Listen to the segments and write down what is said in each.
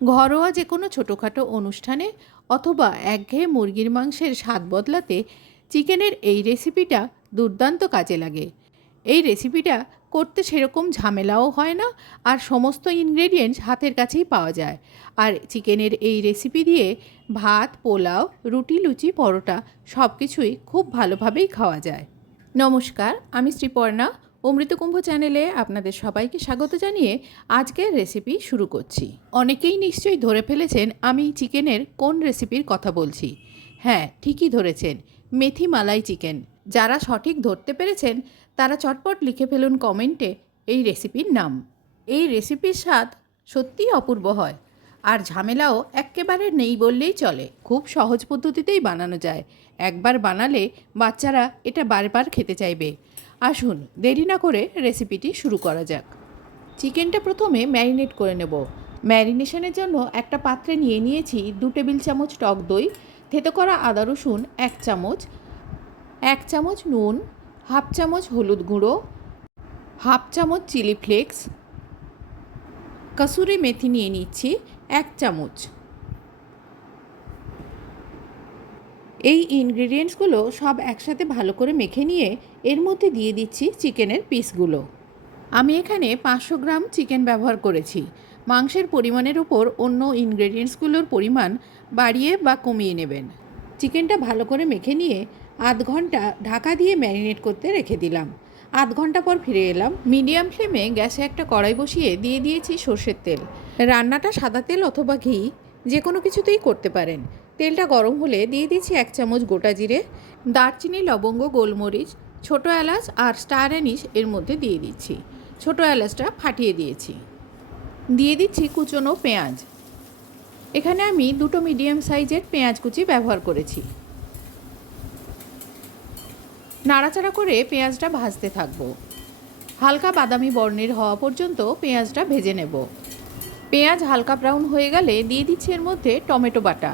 ঘরোয়া যে কোনো ছোটোখাটো অনুষ্ঠানে অথবা একঘেয়ে মুরগির মাংসের স্বাদ বদলাতে চিকেনের এই রেসিপিটা দুর্দান্ত কাজে লাগে। এই রেসিপিটা করতে সেরকম ঝামেলাও হয় না আর সমস্ত ইনগ্রেডিয়েন্টস হাতের কাছেই পাওয়া যায়। আর চিকেনের এই রেসিপি দিয়ে ভাত, পোলাও, রুটি, লুচি, পরোটা সব কিছুই খুব ভালোভাবেই খাওয়া যায়। নমস্কার, আমি শ্রীপর্ণা। অমৃতকুম্ভ চ্যানেলে আপনাদের সবাইকে স্বাগত জানিয়ে আজকের রেসিপি শুরু করছি। অনেকেই নিশ্চয়ই ধরে ফেলেছেন আমি চিকেনের কোন রেসিপির কথা বলছি। হ্যাঁ ঠিকই ধরেছেন, মেথি মালাই চিকেন। যারা সঠিক ধরতে পেরেছেন, তারা চটপট লিখে ফেলুন কমেন্টে এই রেসিপির নাম। এই রেসিপির স্বাদ সত্যিই অপূর্ব হয়, আর ঝামেলাও এক্কেবারে নেই বললেই চলে। খুব সহজ পদ্ধতিতেই বানানো যায়। একবার বানালে বাচ্চারা এটা বারবার খেতে চাইবে। আসুন, দেরি না করে রেসিপিটি শুরু করা যাক। চিকেনটা প্রথমে ম্যারিনেট করে নেব। ম্যারিনেশনের জন্য একটা পাত্রে নিয়ে নিয়েছি দু টেবিল চামচ টক দই, থেতো করা আদা রসুন এক চামচ এক চামচ নুন, হাফ চামচ হলুদ গুঁড়ো, হাফ চামচ চিলি ফ্লেক্স, কসুরি মেথি নিয়ে নিচ্ছি এক চামচ। এই ইনগ্রিডিয়েন্টসগুলো সব একসাথে ভালো করে মেখে নিয়ে এর মধ্যে দিয়ে দিচ্ছি চিকেনের পিসগুলো আমি এখানে পাঁচশো গ্রাম চিকেন ব্যবহার করেছি। মাংসের পরিমাণের উপর অন্য ইনগ্রেডিয়েন্টসগুলোর পরিমাণ বাড়িয়ে বা কমিয়ে নেবেন। চিকেনটা ভালো করে মেখে নিয়ে আধ ঘণ্টা ঢাকা দিয়ে ম্যারিনেট করতে রেখে দিলাম। আধ ঘণ্টা পর ফিরে এলাম। মিডিয়াম ফ্লেমে গ্যাসে একটা কড়াই বসিয়ে দিয়ে দিয়েছি সর্ষের তেল। রান্নাটা সাদা তেল অথবা ঘি যে কোনো কিছুতেই করতে পারেন। তেলটা গরম হলে দিয়ে দিচ্ছি এক চামচ গোটা জিরে, দারচিনি, লবঙ্গ, গোলমরিচ, ছোটো এলাচ আর স্টার অ্যানিস এর মধ্যে দিয়ে দিচ্ছি। ছোটো এলাচটা ফাটিয়ে দিয়েছি। দিয়ে দিচ্ছি কুচনো পেঁয়াজ। এখানে আমি দুটো মিডিয়াম সাইজের পেঁয়াজ কুচি ব্যবহার করেছি। নাড়াচাড়া করে পেঁয়াজটা ভাজতে থাকব। হালকা বাদামি বর্ণের হওয়া পর্যন্ত পেঁয়াজটা ভেজে নেব। পেঁয়াজ হালকা ব্রাউন হয়ে গেলে দিয়ে দিচ্ছি এর মধ্যে টমেটো বাটা।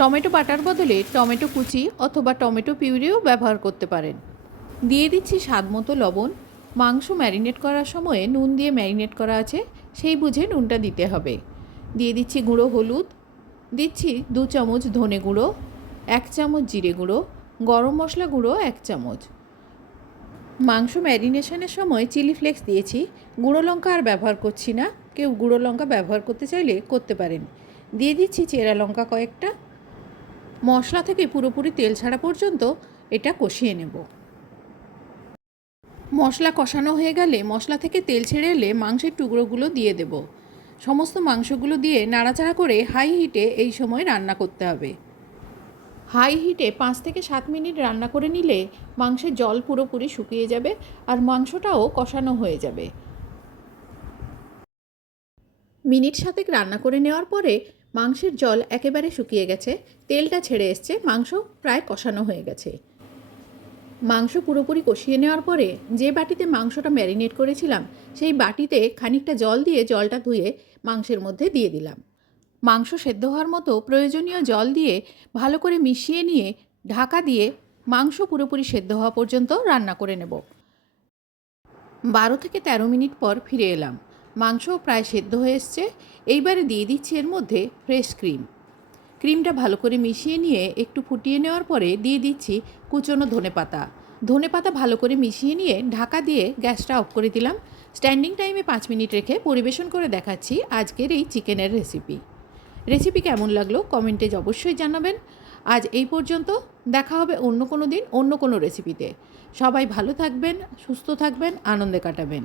টমেটো বাটার বদলে টমেটো কুচি অথবা টমেটো পিউরিও ব্যবহার করতে পারেন। দিয়ে দিচ্ছি স্বাদ মতো লবণ। মাংস ম্যারিনেট করার সময়ে নুন দিয়ে ম্যারিনেট করা আছে, সেই বুঝে নুনটা দিতে হবে। দিয়ে দিচ্ছি গুঁড়ো হলুদ। দিচ্ছি দু চামচ ধনে গুঁড়ো, এক চামচ জিরে গুঁড়ো, গরম মশলা গুঁড়ো এক চামচ। মাংস ম্যারিনেশনের সময় চিলি ফ্লেক্স দিয়েছি। গুঁড়ো লঙ্কা আর ব্যবহার করছি না। কেউ গুঁড়ো লঙ্কা ব্যবহার করতে চাইলে করতে পারেন। দিয়ে দিচ্ছি চেরা লঙ্কা কয়েকটা। মশলা থেকে পুরোপুরি তেল ছাড়া পর্যন্ত এটা কষিয়ে নেব। মশলা কষানো হয়ে গেলে মশলা থেকে তেল ছেড়ে এলে মাংসের টুকরোগুলো দিয়ে দেব। সমস্ত মাংসগুলো দিয়ে নাড়াচাড়া করে হাই হিটে এই সময় রান্না করতে হবে। হাই হিটে পাঁচ থেকে সাত মিনিট রান্না করে নিলে মাংসের জল পুরোপুরি শুকিয়ে যাবে আর মাংসটাও কষানো হয়ে যাবে। মিনিট সাতেক রান্না করে নেওয়ার পরে মাংসের জল একেবারে শুকিয়ে গেছে, তেলটা ছেড়ে এসছে, মাংস প্রায় কষানো হয়ে গেছে। মাংস পুরোপুরি কষিয়ে নেওয়ার পরে যে বাটিতে মাংসটা ম্যারিনেট করেছিলাম, সেই বাটিতে খানিকটা জল দিয়ে জলটা ধুয়ে মাংসের মধ্যে দিয়ে দিলাম। মাংস সেদ্ধ হওয়ার মতো প্রয়োজনীয় জল দিয়ে ভালো করে মিশিয়ে নিয়ে ঢাকা দিয়ে মাংস পুরোপুরি সেদ্ধ হওয়া পর্যন্ত রান্না করে নেব। বারো থেকে তেরো মিনিট পর ফিরে এলাম। মাংস প্রায় সেদ্ধ হয়ে এসছে। এইবারে দিয়ে দিচ্ছি এর মধ্যে ফ্রেশ ক্রিম ক্রিমটা ভালো করে মিশিয়ে নিয়ে একটু ফুটিয়ে নেওয়ার পরে দিয়ে দিচ্ছি কুচনো ধনে পাতা। ধনে পাতা ভালো করে মিশিয়ে নিয়ে ঢাকা দিয়ে গ্যাসটা অফ করে দিলাম। স্ট্যান্ডিং টাইমে পাঁচ মিনিট রেখে পরিবেশন করে দেখাচ্ছি আজকের এই চিকেনের রেসিপি রেসিপি কেমন লাগল কমেন্টে অবশ্যই জানাবেন। আজ এই পর্যন্ত, দেখা হবে অন্য কোনো দিন অন্য কোনো রেসিপিতে সবাই ভালো থাকবেন, সুস্থ থাকবেন, আনন্দে কাটাবেন।